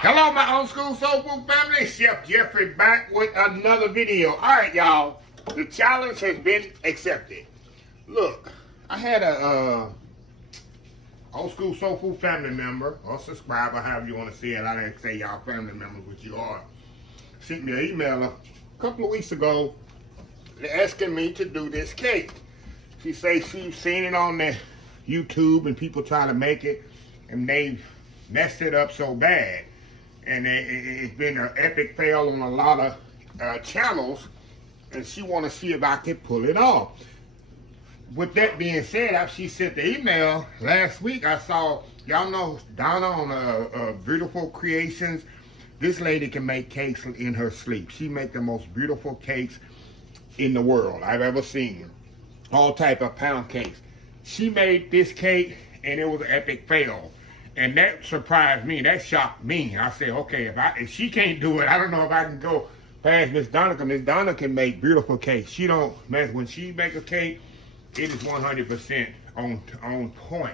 Hello, my old school soul food family. Chef Jeffrey back with another video. All right, y'all. The challenge has been accepted. Look, I had a old school soul food family member or subscriber, however you want to see it. I didn't say y'all family members, but you are. Sent me an email a couple of weeks ago asking me to do this cake. She says she's seen it on the YouTube and people try to make it, and they've messed it up so bad. And it's been an epic fail on a lot of channels, and she want to see if I can pull it off. With that being said, after she sent the email last week, I saw, y'all know Donna on Beautiful Creations. This lady can make cakes in her sleep. She make the most beautiful cakes in the world I've ever seen. All type of pound cakes. She made this cake, and it was an epic fail. And that surprised me. That shocked me. I said, okay, if she can't do it, I don't know if I can go past Miss Donna. Because Miss Donna can make beautiful cakes. She don't mess. When she make a cake, it is 100% on point.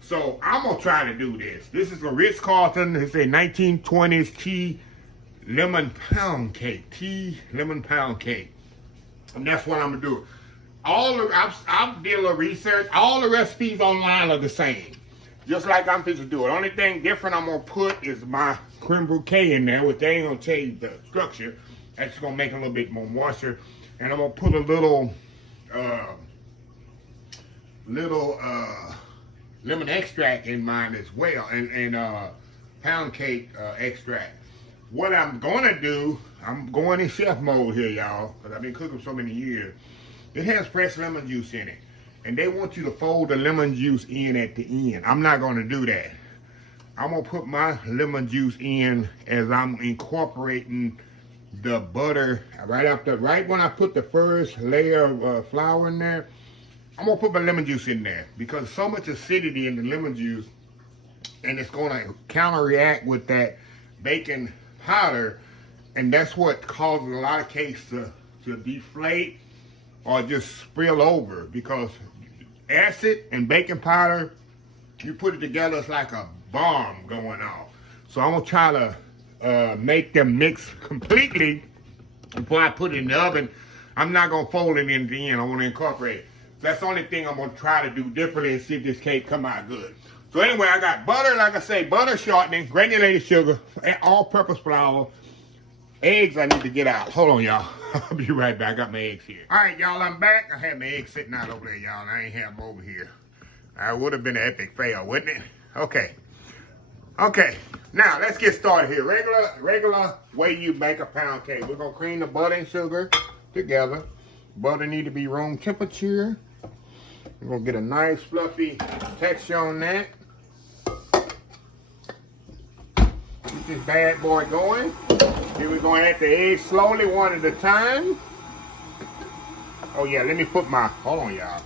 So I'm gonna try to do this. This is a RITZ CARLTON. It's a 1920s tea lemon pound cake. Tea lemon pound cake. And that's what I'm gonna do. I've did a little research. All the recipes online are the same. Just like I'm supposed to do it. Only thing different I'm gonna put is my creme brulee in there, which they ain't gonna change the structure. That's just gonna make it a little bit more moisture. And I'm gonna put a little lemon extract in mine as well, and pound cake extract. What I'm gonna do, I'm going in chef mode here, y'all, because I've been cooking so many years. It has fresh lemon juice in it. And they want you to fold the lemon juice in at the end. I'm not gonna do that. I'm gonna put my lemon juice in as I'm incorporating the butter right when I put the first layer of flour in there. I'm gonna put my lemon juice in there because so much acidity in the lemon juice, and it's gonna counteract with that baking powder, and that's what causes a lot of cakes to deflate or just spill over, because acid and baking powder, you put it together, it's like a bomb going off. So I'm gonna try to make them mix completely before I put it in the oven. I'm not gonna fold it in the end. I want to incorporate it. So that's the only thing I'm gonna try to do differently and see if this cake come out good. So anyway, I got butter, like I say, butter, shortening, granulated sugar, all-purpose flour, eggs I need to get out. Hold on, y'all. I'll be right back. I got my eggs here. All right, y'all, I'm back. I had my eggs sitting out over there, y'all, and I ain't have them over here. That would have been an epic fail, wouldn't it? Okay. Okay, now let's get started here. Regular way you make a pound cake. We're going to cream the butter and sugar together. Butter need to be room temperature. We're going to get a nice fluffy texture on that. Get this bad boy going. Then we're going to add the eggs slowly, one at a time. Oh yeah, let me put my, hold on y'all.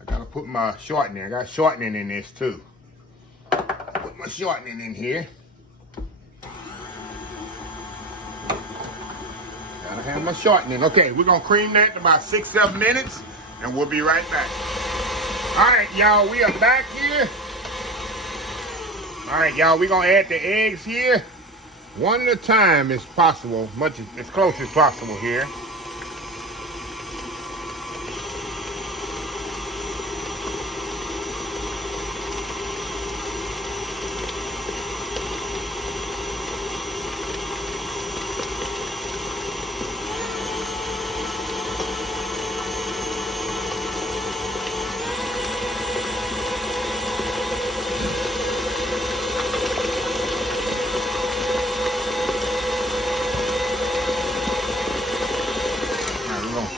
I gotta put my shortening. I got shortening in this too. Put my shortening in here. Gotta have my shortening. Okay, we're gonna cream that in about 6-7 minutes, and we'll be right back. All right, y'all, we are back here. All right, y'all, we're gonna add the eggs here. One at a time is possible, as close as possible here.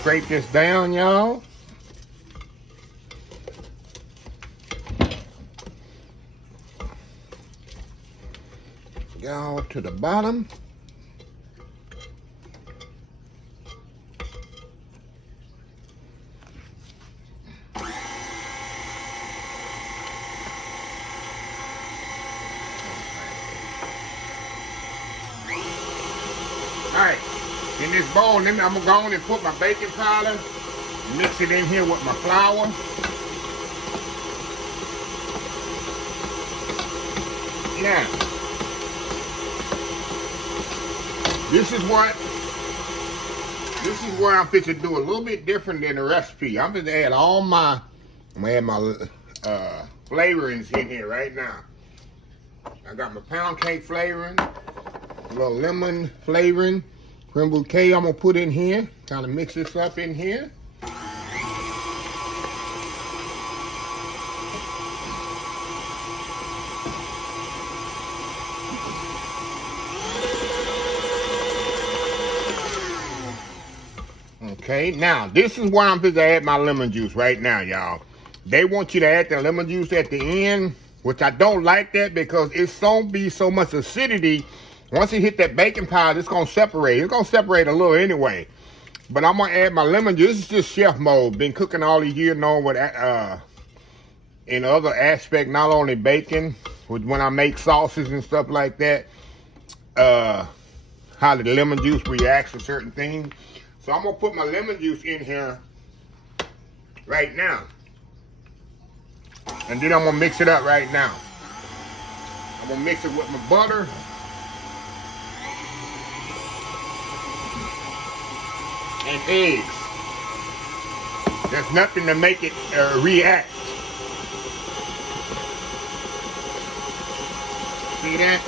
Scrape this down, y'all. Y'all to the bottom. Alright, in this bowl, I'm gonna go on and put my baking powder, mix it in here with my flour. Now, This is what, I'm fit to do a little bit different than the recipe. I'm going to add all my, I'm going to add my flavorings in here right now. I got my pound cake flavoring, a little lemon flavoring, creme bouquet I'm going to put in here. Kind of mix this up in here. Okay, now this is where I'm going to add my lemon juice right now, y'all. They want you to add the lemon juice at the end, which I don't like that because it's going to be so much acidity. Once it hit that baking powder, it's going to separate. It's going to separate a little anyway. But I'm going to add my lemon juice. This is just chef mode. Been cooking all these years, knowing what in other aspect, not only baking, when I make sauces and stuff like that, how the lemon juice reacts to certain things. So I'm going to put my lemon juice in here right now. And then I'm going to mix it up right now. I'm going to mix it with my butter. And eggs. There's nothing to make it react. See that?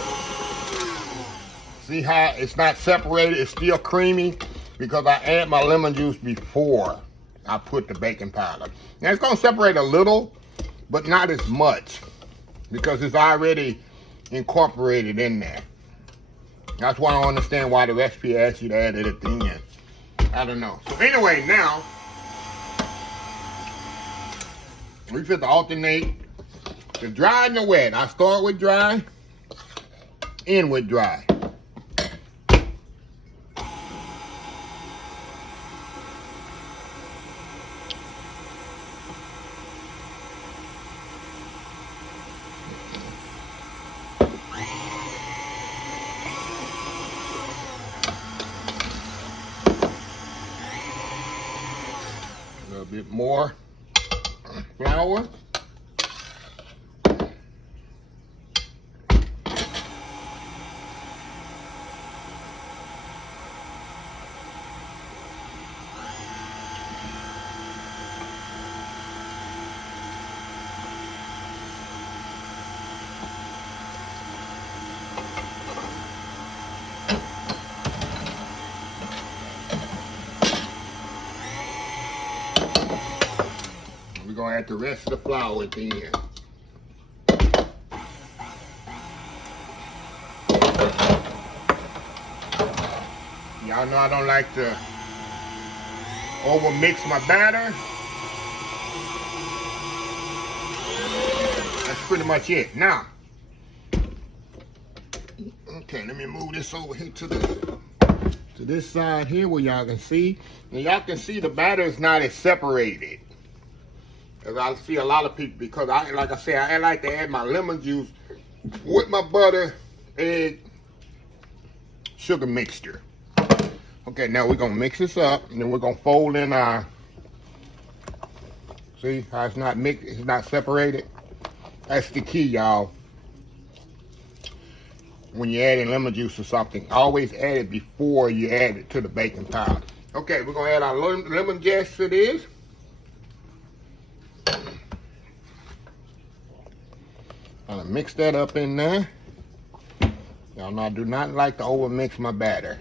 See how it's not separated? It's still creamy because I add my lemon juice before I put the baking powder. Now it's going to separate a little, but not as much because it's already incorporated in there. That's why I don't understand why the recipe asks you to add it at the end. I don't know. So anyway, now we fit to alternate the dry and the wet. I start with dry, end with dry. A little bit more flour. We're going to add the rest of the flour at the end. Y'all know I don't like to over mix my batter. That's pretty much it. Now, okay, let me move this over here to this side here where y'all can see. Now y'all can see the batter is not as separated. Because I see a lot of people, because like I said, I like to add my lemon juice with my butter, egg, sugar mixture. Okay, now we're gonna mix this up, and then we're gonna fold in our, see how it's not mixed, it's not separated? That's the key, y'all. When you're adding lemon juice or something, always add it before you add it to the baking powder. Okay, we're gonna add our lemon zest to this. Gonna mix that up in there. Y'all know I do not like to over mix my batter.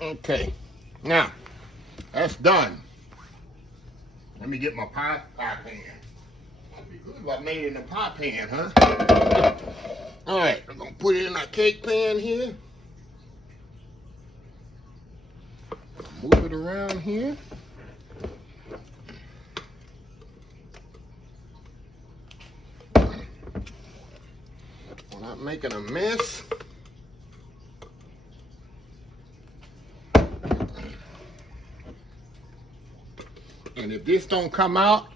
Okay, now that's done. Let me get my pie pan. That'd be good if I made it in a pie pan, huh? All right, I'm gonna put it in our cake pan here. Move it around here. We're not making a mess. And if this don't come out,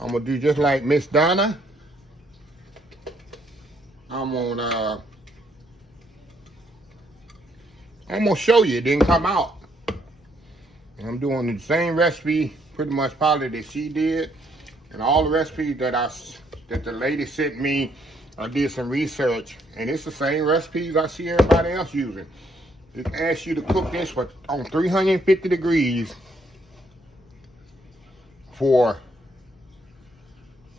I'm gonna do just like Miss Donna. I'm gonna show you it didn't come out. I'm doing the same recipe, pretty much probably that she did. And all the recipes that the lady sent me, I did some research, and it's the same recipes I see everybody else using. It asks you to cook this on 350 degrees for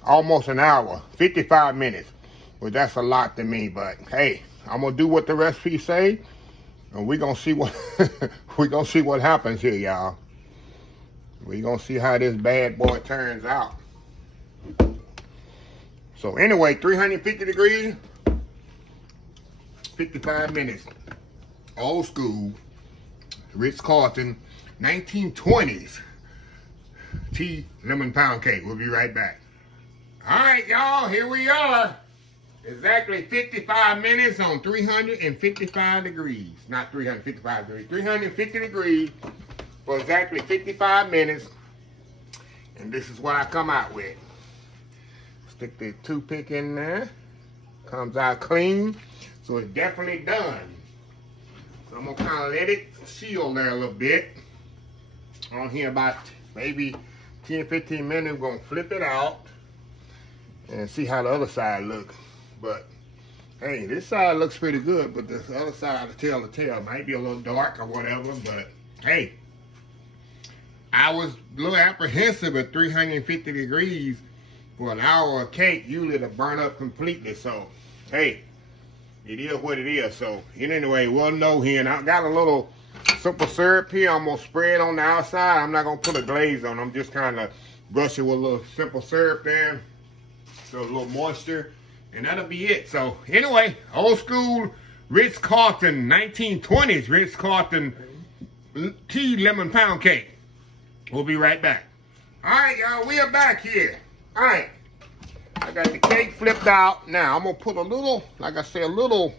almost an hour, 55 minutes. Well, that's a lot to me, but hey, I'm gonna do what the recipe say, and we're gonna see what what happens here, y'all. We're gonna see how this bad boy turns out. So anyway, 350 degrees, 55 minutes. Old school, RITZ CARLTON, 1920s lemon pound cake. We'll be right back. All right, y'all, here we are. Exactly 55 minutes on 355 degrees. Not 355 degrees, 350 degrees for exactly 55 minutes. And this is what I come out with. Stick the toothpick in there. Comes out clean. So it's definitely done. So I'm gonna kind of let it chill there a little bit. On here about maybe 10-15 minutes. We're gonna flip it out and see how the other side looks. But hey, this side looks pretty good, but this other side, the tail might be a little dark or whatever. But hey, I was a little apprehensive at 350 degrees for an hour of cake. Usually it'll burn up completely. So hey, it is what it is. So anyway, we'll know here. And I got a little simple syrup here. I'm gonna spread on the outside. I'm not gonna put a glaze on. I'm just kind of brush it with a little simple syrup there, so a little moisture, and that'll be it. So anyway, old school RITZ CARLTON, 1920s RITZ CARLTON tea lemon pound cake. We'll be right back. All right, y'all, we are back here. All right, I got the cake flipped out. Now I'm gonna put a little, like I said, a little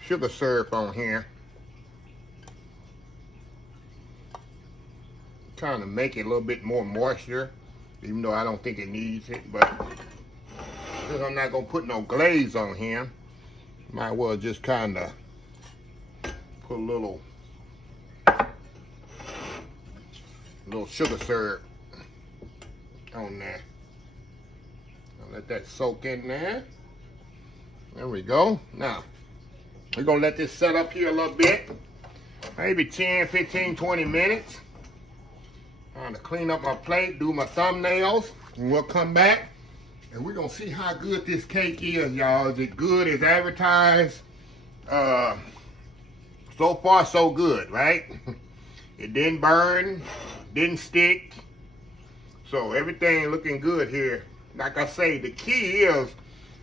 sugar syrup on here. Kind of make it a little bit more moisture, even though I don't think it needs it. But since I'm not gonna put no glaze on here, might well just kind of put a little sugar syrup on there. I'll let that soak in there. There we go. Now we're gonna let this set up here a little bit, maybe 10, 15, 20 minutes. I'm gonna clean up my plate, do my thumbnails, and we'll come back and we're gonna see how good this cake is, y'all. Is it good as advertised? So far so good, right? It didn't burn, didn't stick, so everything looking good here. Like I say, the key is,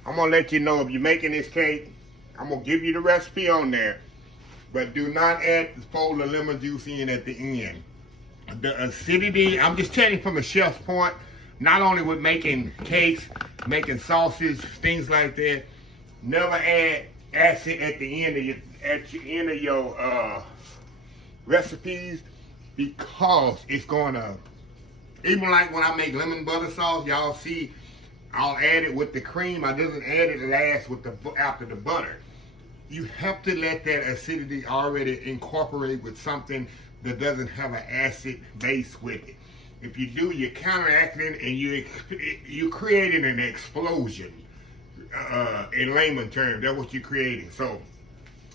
I'm gonna let you know if you're making this cake, I'm gonna give you the recipe on there, but do not add the fold of lemon juice in at the end. The acidity, I'm just telling you from a chef's point, not only with making cakes, making sauces, things like that, never add acid at the end of your recipes, because it's gonna, even like when I make lemon butter sauce, y'all see I'll add it with the cream. I doesn't add it last with after the butter. You have to let that acidity already incorporate with something that doesn't have an acid base with it. If you do, you're counteracting and you're creating an explosion. In layman terms, that's what you're creating. So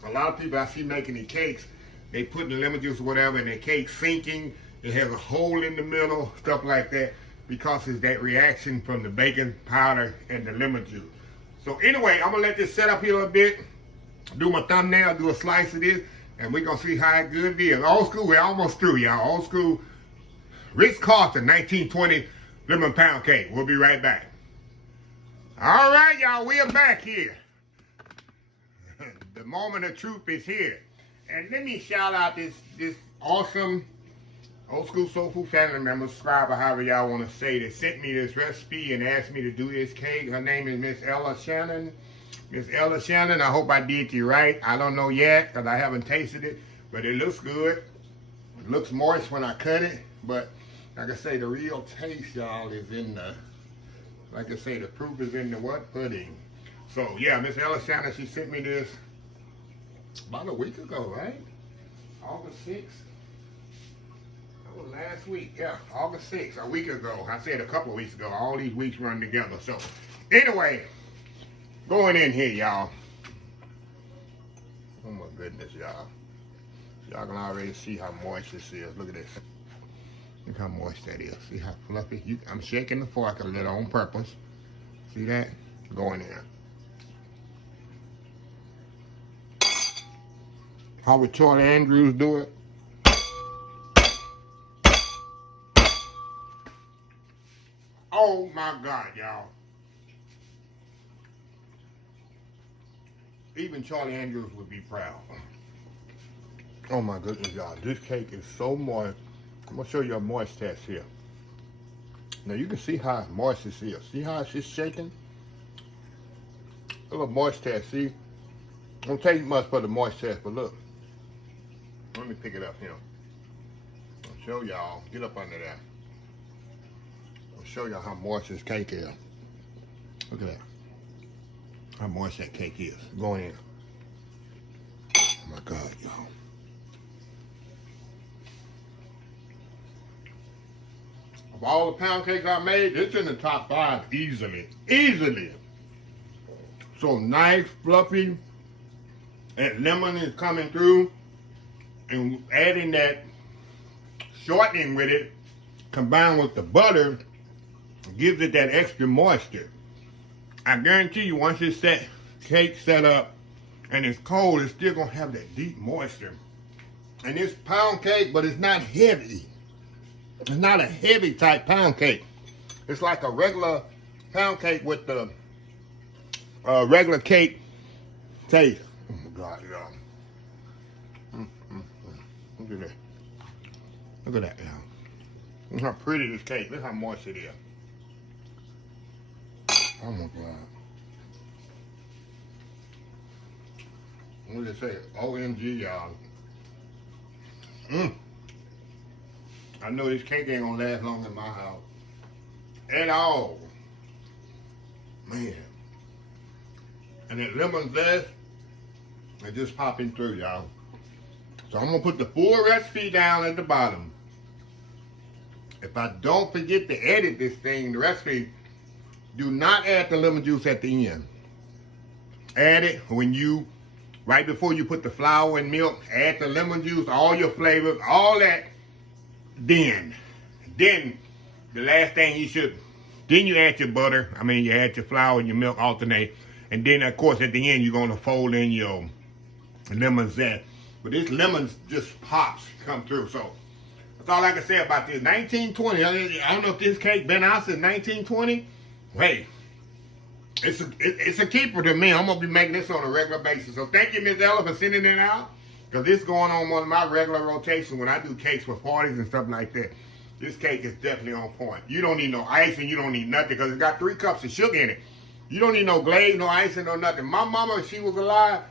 a lot of people I see making the cakes, they put the lemon juice or whatever and the cake's sinking. It has a hole in the middle, stuff like that, because it's that reaction from the baking powder and the lemon juice. So anyway, I'm gonna let this set up here a little bit, do my thumbnail, do a slice of this, and we're gonna see how good it is. Old school, we're almost through, y'all. Old school RITZ CARLTON 1920 lemon pound cake. We'll be right back. All right, y'all, we are back here. The moment of truth is here. And let me shout out this awesome Old School Soul Food family member, subscriber, however y'all want to say, that sent me this recipe and asked me to do this cake. Her name is Miss Ella Shannon. Miss Ella Shannon, I hope I did you right. I don't know yet because I haven't tasted it, but it looks good. It looks moist when I cut it, but like I say, the real taste, y'all, is in the, like I say, the proof is in the what? Pudding. So yeah, Miss Ella Shannon, she sent me this about a week ago, right? August 6th. That was last week, yeah, August 6th, a week ago. I said a couple of weeks ago. All these weeks run together. So, anyway, going in here, y'all. Oh my goodness, y'all. Y'all can already see how moist this is. Look at this. Look how moist that is. See how fluffy? I'm shaking the fork a little on purpose. See that? Going in. How would Charlie Andrews do it? Oh my God, y'all. Even Charlie Andrews would be proud. Oh my goodness, y'all. This cake is so moist. I'm gonna show you a moist test here. Now you can see how moist this is. See how it's just shaking? A little moist test, see? Don't take much for the moist test, but look. Let me pick it up here. I'll show y'all. Get up under there. I'll show y'all how moist this cake is. Look at that. How moist that cake is. Going in. Oh my God, y'all. Of all the pound cakes I made, it's in the top 5 easily. Easily. So nice, fluffy, and lemon is coming through. And adding that shortening with it, combined with the butter, gives it that extra moisture. I guarantee you, once it's cake set up and it's cold, it's still gonna have that deep moisture. And it's pound cake, but it's not heavy. It's not a heavy type pound cake. It's like a regular pound cake with the regular cake taste. Oh my God, y'all. Look at that. Look at that, y'all. Look how pretty this cake. Look how moist it is. Oh my God. What did it say? OMG, y'all. I know this cake ain't gonna last long in my house. At all. Man. And that lemon zest is just popping through, y'all. So I'm gonna put the full recipe down at the bottom. If I don't forget to edit this thing, the recipe, do not add the lemon juice at the end. Add it when right before you put the flour and milk, add the lemon juice, all your flavors, all that. Then the last thing then you add your butter. I mean, you add your flour and your milk, alternate. And then, of course, at the end, you're gonna fold in your lemon zest. But this lemon just pops, come through. So that's all I can say about this. 1920. I don't know if this cake been out since 1920. Hey, it's a keeper to me. I'm gonna be making this on a regular basis. So thank you, Miss Ella, for sending it out. Because this is going on one of my regular rotations when I do cakes for parties and stuff like that. This cake is definitely on point. You don't need no icing. You don't need nothing because it's got 3 cups of sugar in it. You don't need no glaze, no icing, no nothing. My mama, if she was alive,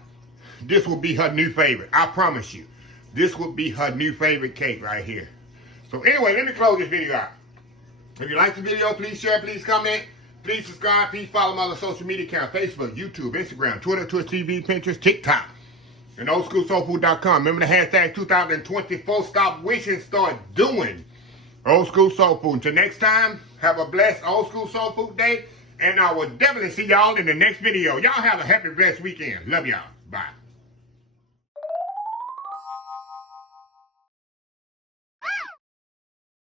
this would be her new favorite. I promise you. This would be her new favorite cake right here. So anyway, let me close this video out. If you like the video, please share, please comment, please subscribe, please follow my other social media account, Facebook, YouTube, Instagram, Twitter, Twitch TV, Pinterest, TikTok, and oldschoolsoulfood.com. Remember the hashtag 2024. Stop wishing, start doing. Old School Soul Food. Until next time, have a blessed Old School Soul Food day. And I will definitely see y'all in the next video. Y'all have a happy, blessed weekend. Love y'all. Bye.